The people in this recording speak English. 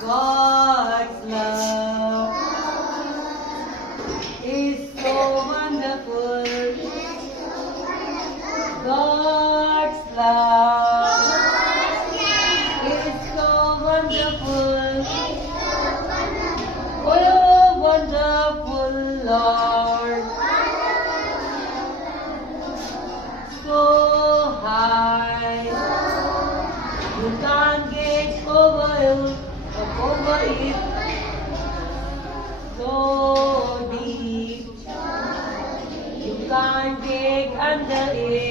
God's love is so wonderful. God's love is so wonderful. Oh, wonderful Lord. So high. You can't get over it. So deep. You can't dig under it.